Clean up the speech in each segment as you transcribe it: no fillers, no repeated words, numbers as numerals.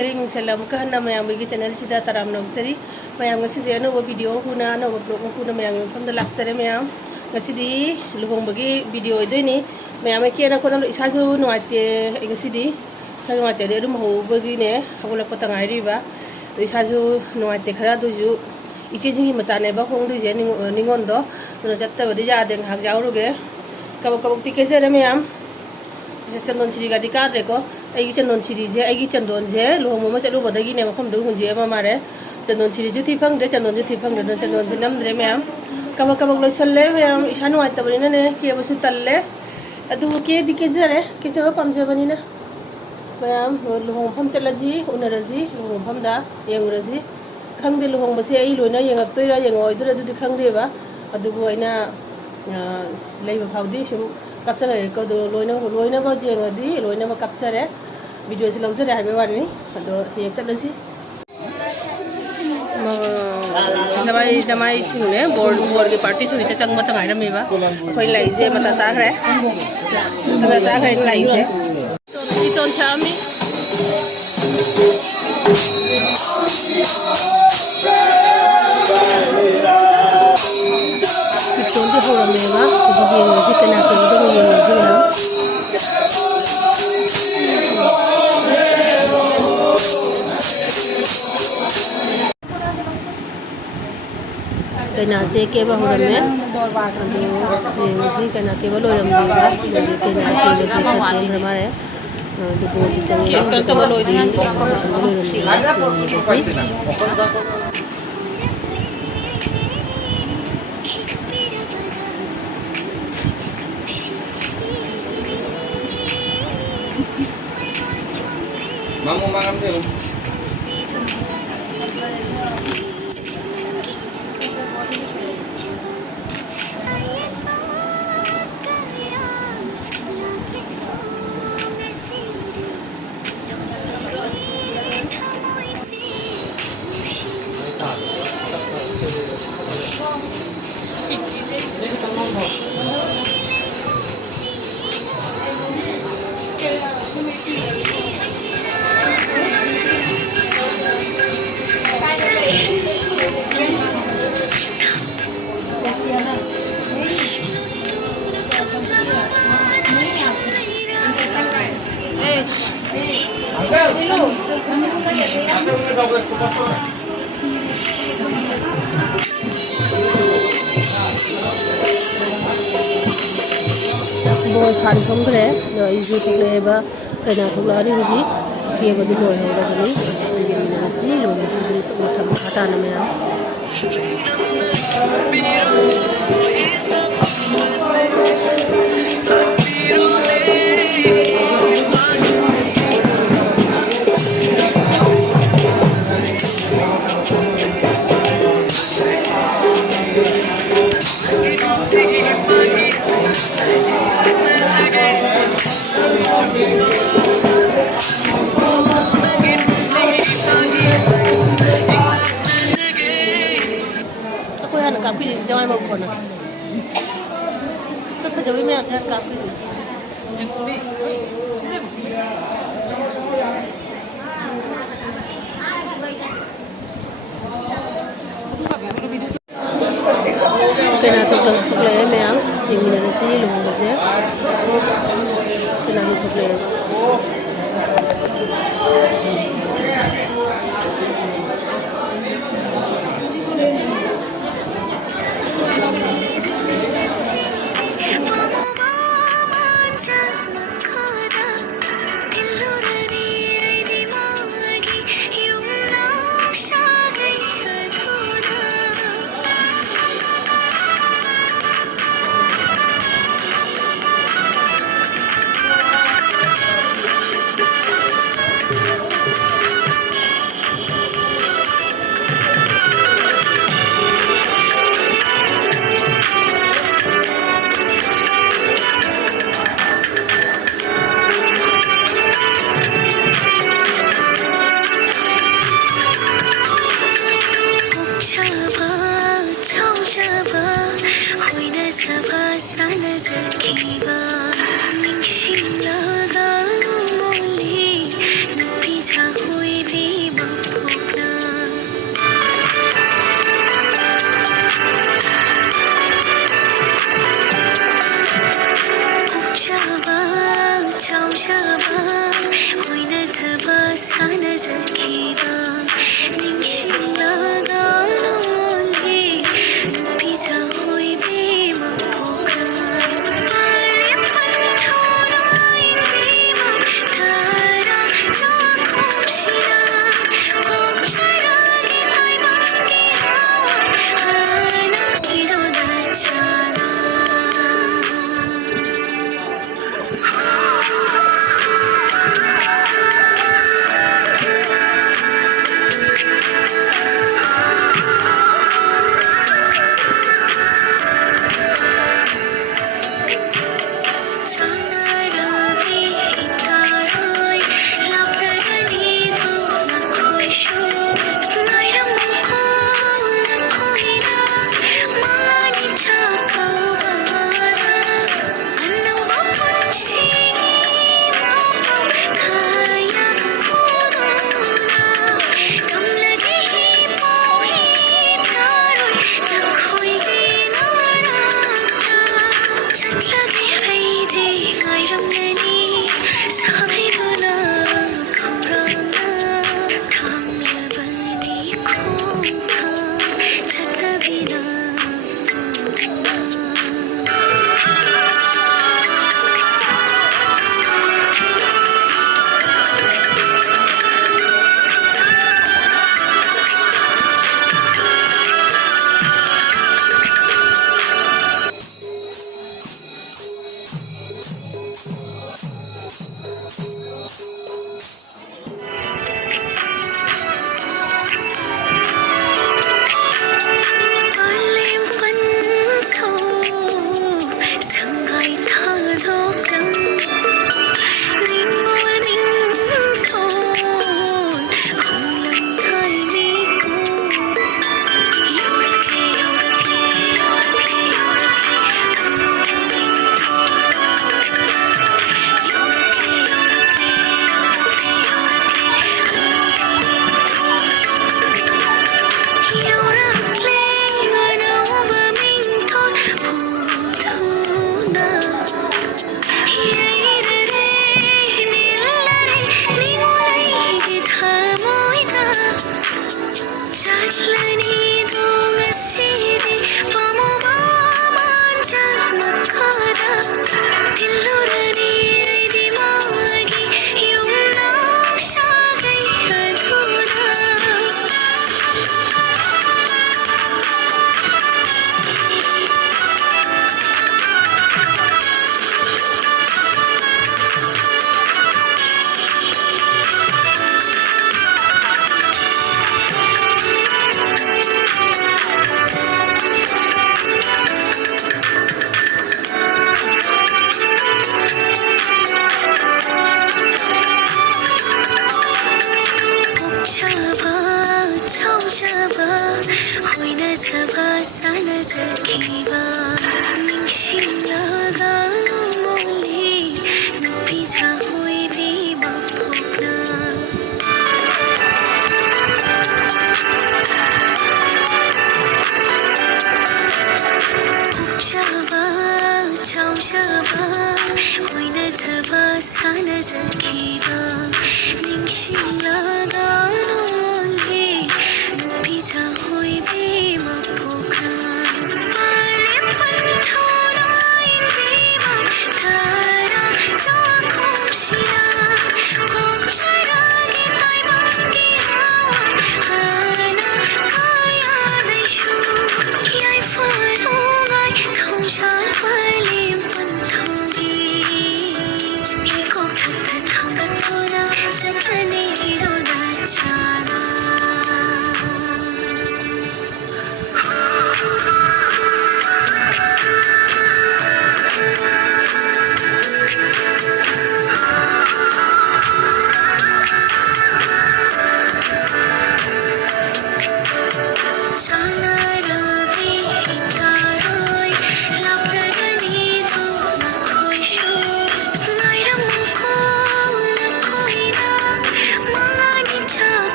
खरी मिसल अमुक हन्ना मयामगी चैनल सिदा तराम नौसरी मयाम ngasi अनौबा भिडियो हुना अनौबा ब्लॉग हुना मयाम मफमदा लाक्सरे मयाम ngasi लुहोंबगी भिडियो ओइदोइनि मयाम केना कोना इसासु नुआते ngasi सा नुआते दे रुम होबगिने हगुलकपता ngairiba इसासु नुआते खरा दुजु इचेजिंगी मचानेबा होंदुजे निंगोंदो नो जत्तबदि जादे हाक जाउरुगे कबक कबक तिकेजरे मयाम चंदन सिरी गादी काद्रेको आई चंदन सिरी जे आई चंदन जे लुहोंबा मा चलुबदगिने मफमदो हुंजे मा मारे चंदन सिरी जु थिफंगदे चंदन जु थिफंगदे चंदन जु नमद्रे मयाम कबक कबक लोसल्ले मयाम इसा नुआतबनिना ने केबसु तल्ले अदु के दिकेजरे केजगा पामजबनिना मयाम लुहोंफम चलजी उनरजी लुहोंफमदा येंगरजी खंगदे लुहोंबसे आई लोइना येंगक्तोइरा येंगोइदरा दुदि खंगदेबा अदुबु आइना लेबा फाउदी सुम capture ko do loina ba jengadi loina ba capture video se lawjare habe wani ado ye chalasi damai singune board ke party so hite chang mata ngaira meba koi lai je mata sa khre tanga sa khai lai je to ton chami ton di ho meba ji ji kana ke do ye ji na kana se ke ba ho me ji kana ke ba lo ram ji ba ji kana ke ji ka kel हमारे तो बोल दी चंगे कल का बोलो दी Mau makan dulu. बोल Khan संग्रे no इजु तलेबा कना थुलारी हुजी ये बदु लोय होगा बनी नसी लो इजु मथा हटा न मेरा aku yang nak kapi jangan mau pun tu kerja ini nak kapi kena tukle memang yang ini nasi lumbu je kena tukle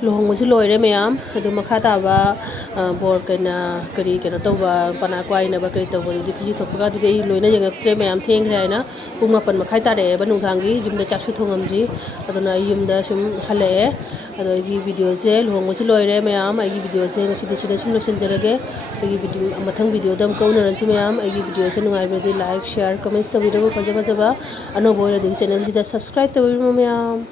luhongmosi loire mayam adu makha taba bor kana kari kana toba pana kwai na ba kari toba di kiji thokka du dei loina jengaktre mayam thengre aina pung 8 makhai tare ba nungthangi jumda chaksu thongamji aduna yumda sum hale ado gi video se luhongmosi loire mayam ai gi video se ngasi sida sum losen jarage ai gi video mathang video dam kauna ran si mayam ai gi video se nungai be like share comments tabido paja paja ba ano boy di channel sida subscribe tabido mayam